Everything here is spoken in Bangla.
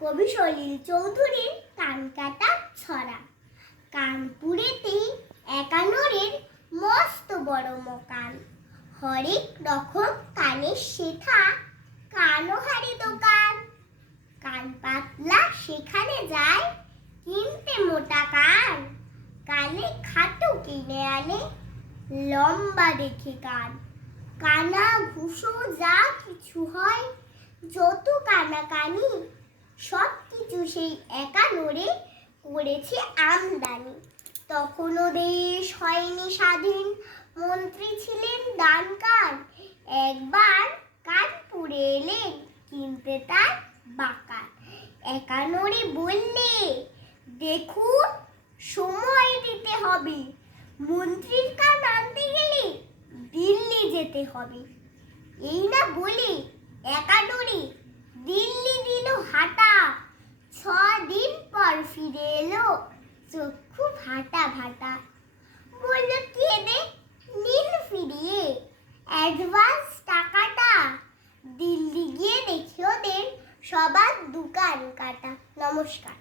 কবি সলিল চৌধুরীর কানকাটা ছড়া। কানপুরেতে একানোরের মস্ত বড় মকান, হরেক রকম কানের শেখা, কানোহারি দোকান। কান পাতলা সেখানে যায় কিনতে মোটা কান, কানে খাটো কিনে আনে লম্বা দেখে কান। কানা ঘুষো যা কিছু হয়, যত কানাকানি, সব কিছু সেই একানোরে করেছে আমদানি। তখনও দেশ হয়নি স্বাধীন, মন্ত্রী ছিলেন ডানকান। একবার কানপুরে এলেন কিনতে তার বাকান। একানোরে বললে, দেখুন সময় দিতে হবে, মন্ত্রীর কান আনতে গেলে দিল্লি যেতে হবে। এই না বলে একানোরে দিল্লি দিল হাঁটা, 6 দিন পর ফিরে এলো চক্ষু ভাটা ভাটা। বলল, কেঁদে নিন ফিরিয়ে অ্যাডভান্স টাকাটা, দিল্লি গিয়ে দেখে ওদের সবার দোকান কাটা। নমস্কার।